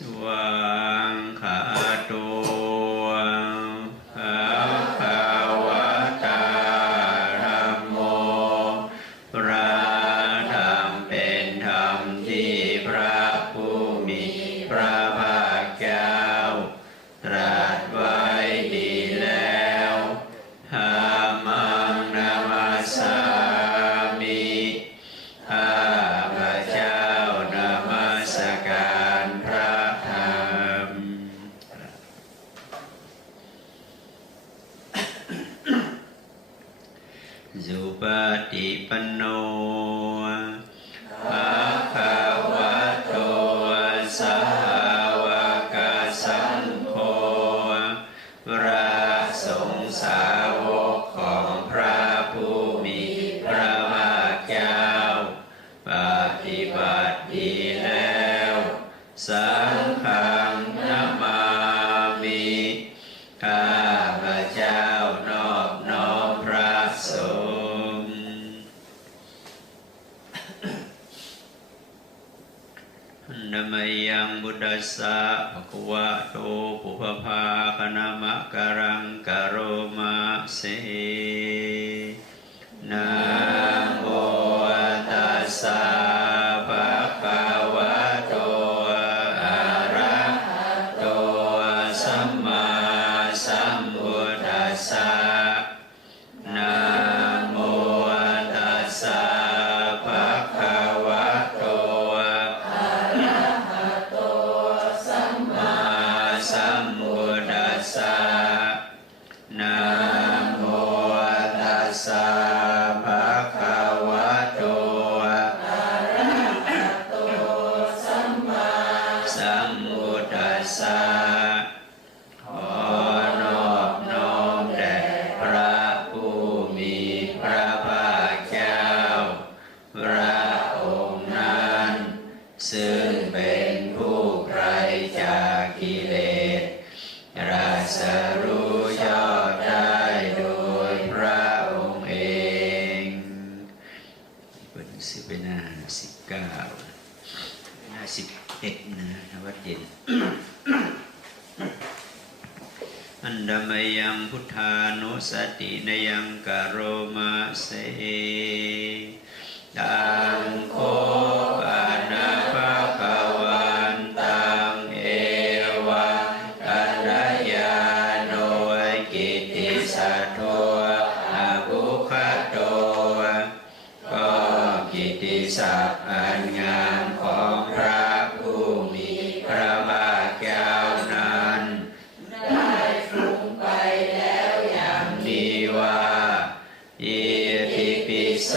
Wow. Uh, ดมยังพุทธานุสตินยังกโรมาเสดังโคปานา โส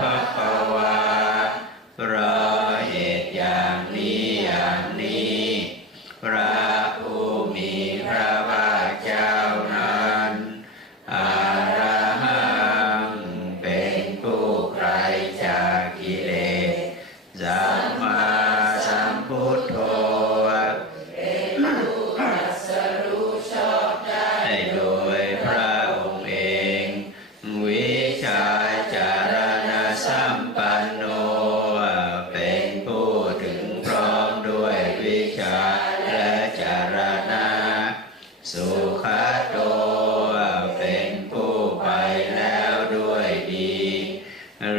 ภะคะวะระ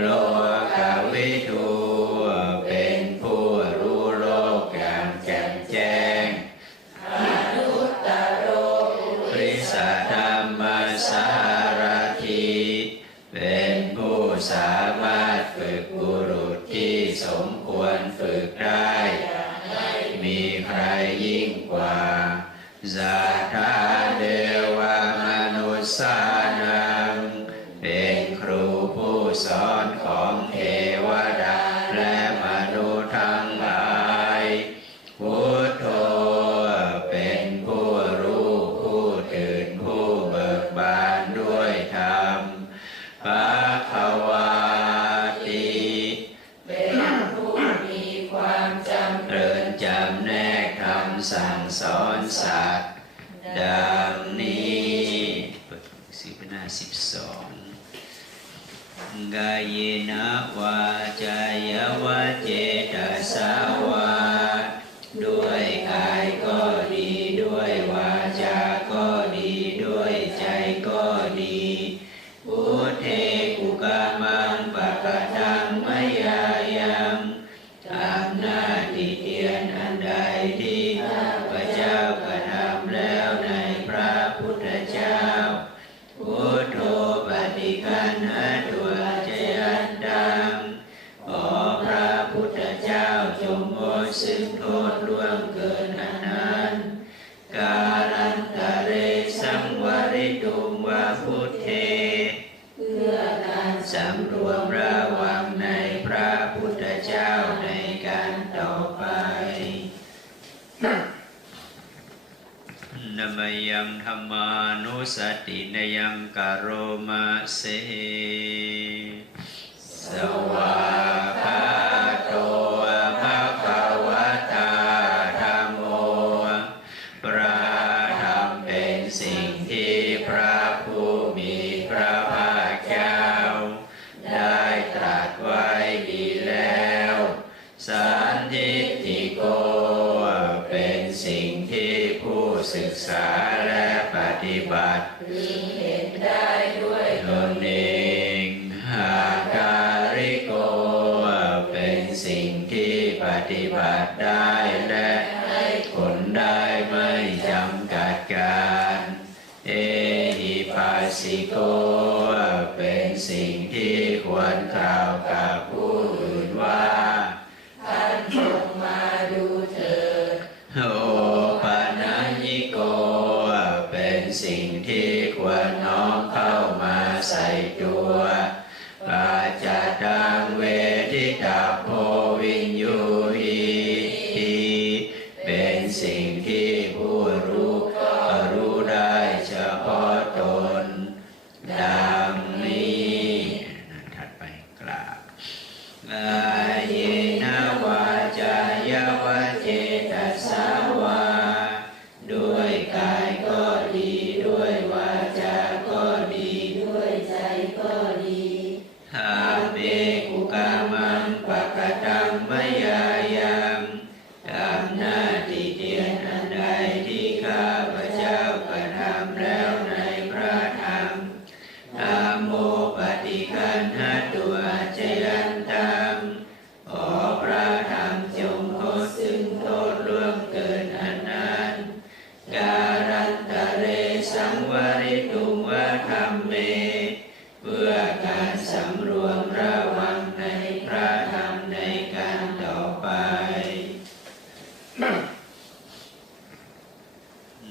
know อนสัตว์ดังนี้เปิดสิบหน้าสิบสองกายนะวาจายวัจเจตสาวา พ้นสิ้นโทษล่วงเกินอันนั้นการันตเรสังวริตุมวาพุทธทเพื่อการสำรวมระวังในพระพุทธเจ้าในการต่อไปนมยังธรรมานุสตินยังกโรมาเส สิ่งที่ผู้ศึกษาและปฏิบัติพึงเห็นได้ด้วยตนเองหาการิโก เป็นสิ่งที่ปฏิบัติได้ังวริตุวะธรรมเม เพื่อการสำรวมระวังในพระธรรมในการต่อไป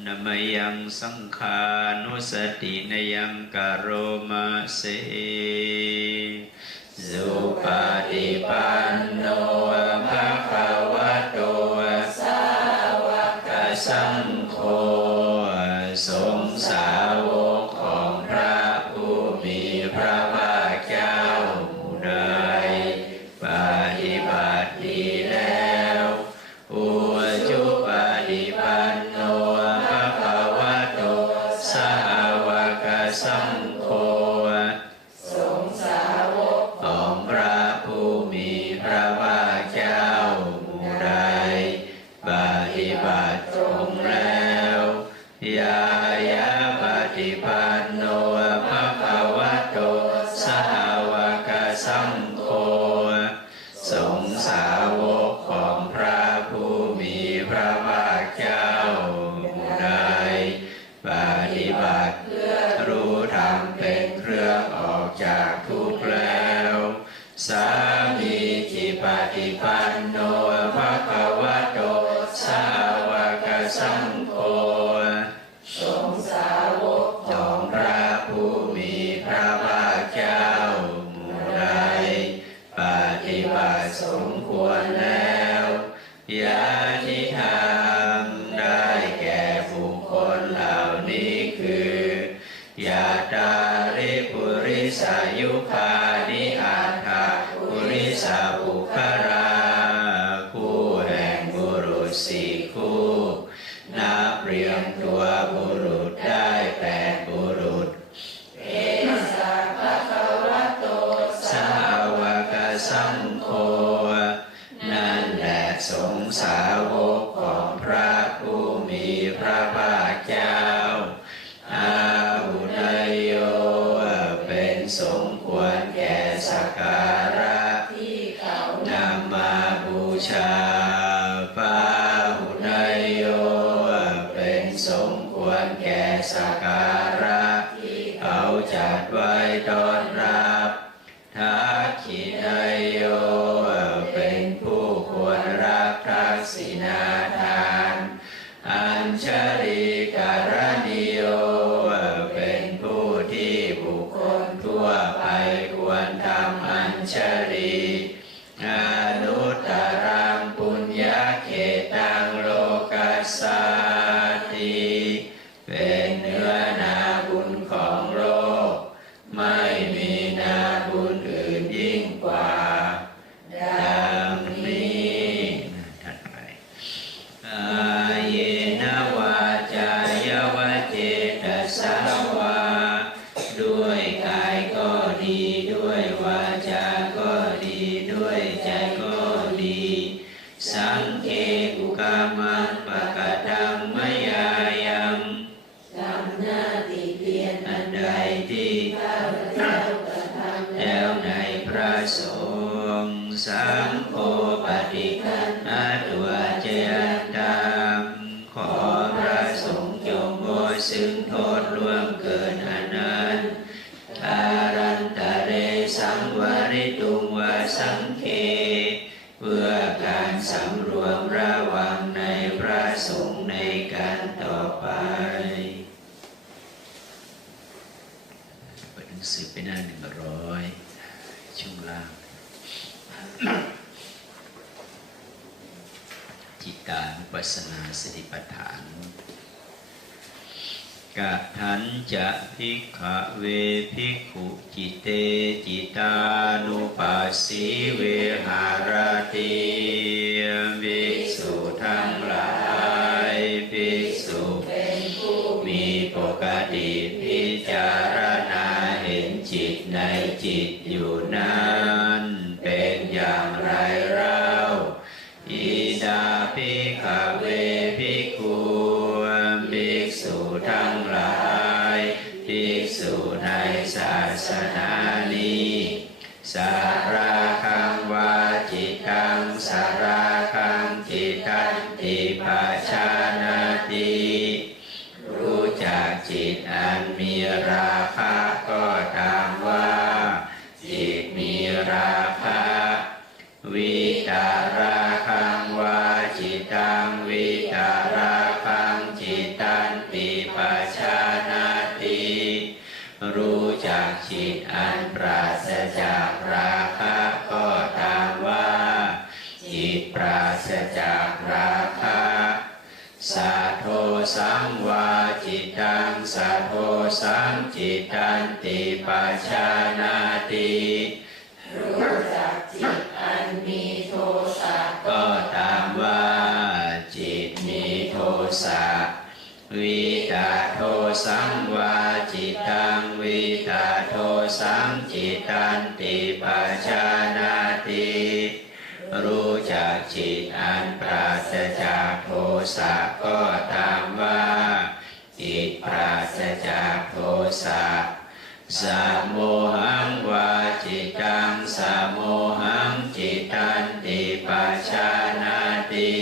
นมยังสังขานุสตินยังกโรมาเสสุปฏิปันโน สังโฆ ภาระที่เขานำมาบูชา สำรวมระวังในพระสงฆ์ในการต่อไปเปิดหนังสือไปหน้าหนึ่งร้อยช่วงล่าง จิตานุปัสสนาสติปัฏฐาน กะทันจะภิกขเวภิกขุจิเตจิตานุปัสสีเวหารติภิกษุทั้งหลายภิกษุเป็นผู้มีปกติพิจารณาเห็นจิตในจิตอยู่นั้นเป็นอย่างไรเล่าอิดาภิกขเวภิกขุ ษุทั้งหลายภิกษุในศาสนานี้สา ปราศจากราคะก็ตามว่า จิตปราศจากราคะสัทโทสังวาจิตังสัทโทสังจิตันติปัจชานาติรู้จักจิตอันมีโทสะก็ตามว่า จิตมีโทสะ สังวาจิตังวิตาโทสังจิตันติปัจชานาติรู้จักจิตอันปราศจากโทสะก็ตามว่า จิตปราศจากโทสะสะโมหังวาจิตังสะโมหังจิตันติปัจชานาติ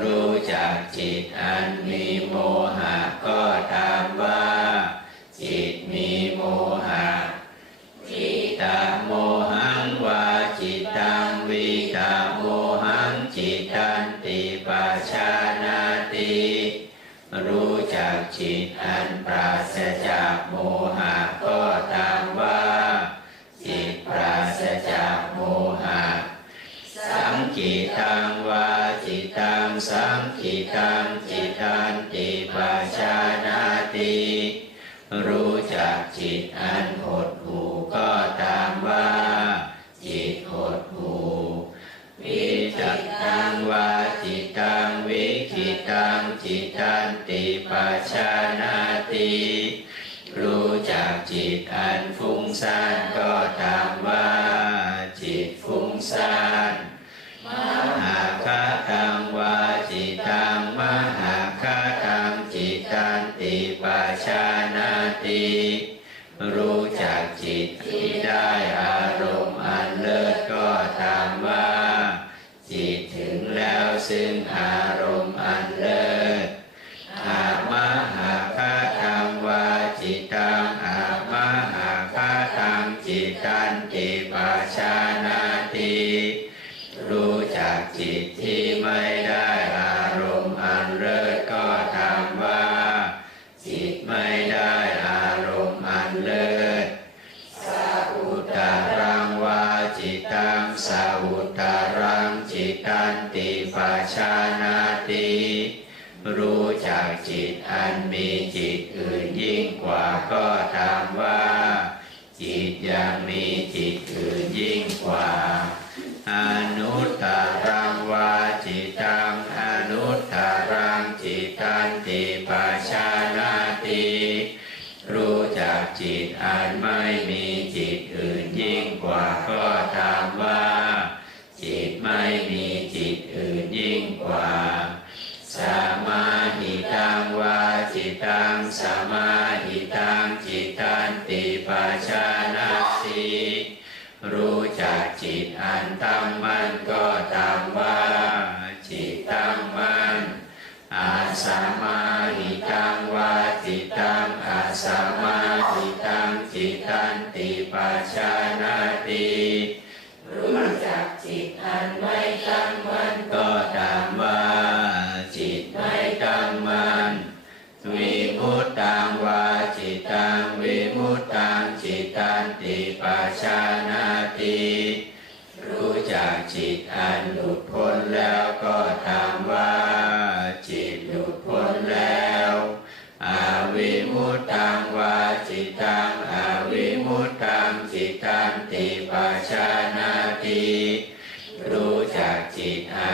รู้จักจิตอันมีโมหะ จิตอันฟุ้งซ่านก็ตามว่า จิตฟุ้งซ่านมหาคาตังวาจิตังมหาคาตังจิตันติปัจชานาติรู้จักจิตที่ได้อารมณ์อันเลิศก็ตามว่า จิตถึงแล้วซึ่งอารมณ์ จิตอันไม่มีจิตอื่นยิ่งกว่าก็ตามว่า จิตไม่มีจิตอื่นยิ่งกว่า สมาหิตังวาจิตังสมาหิตังจิตันติปัจชานาสีรู้จักจิตอันตั้งมั่นก็ตามว่า จิตตั้งมั่นอาสามาหิตังวาจิตังอาสามา ตอันหลุดพ้นแล้วก็ถามว่า จิตหลุดพ้นแล้วอวิมุตตังวาจิตตังอวิมุตตังจิตตังติปัชานาติรู้จักจิตอัน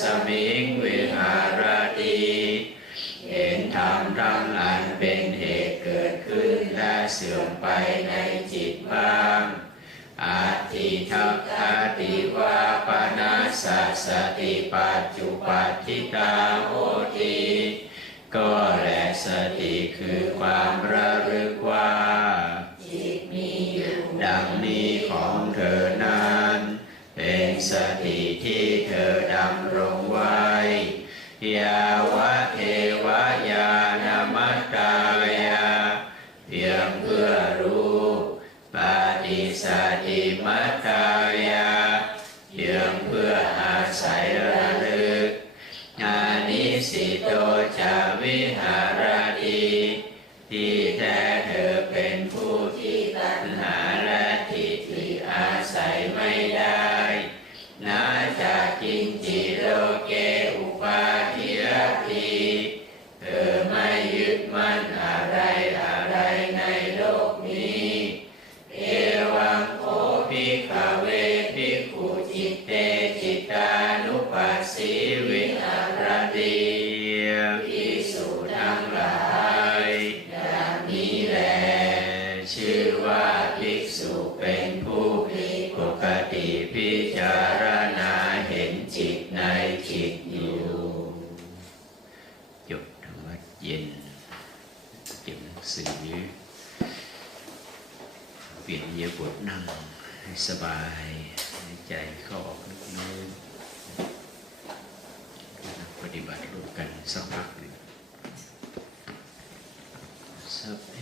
สมิงวิหารดีเห็นธรรมรังอันเป็นเหตุเกิดขึ้นและเสื่อมไปในจิตบ้างอาทิทัพาติวาปนาสัสติปัจจุปัติตาโหติก็แหละสติคือความระลึกว่า ที่เธอดำรงไว้ยาวะเทวายานามัตตายาเพียงเพื่อรู้ปฏิสติมัตตายาเพียงเพื่ออาศัยระลึกอานิสิโตจะวิหารดีที่ เย็น เก็บหนังสือเปลี่ยนเยียบทนั่งให้สบายให้ใจเข้าออกนึกๆปฏิบัติร่วมกันสักพักหนึ่งสัพเพ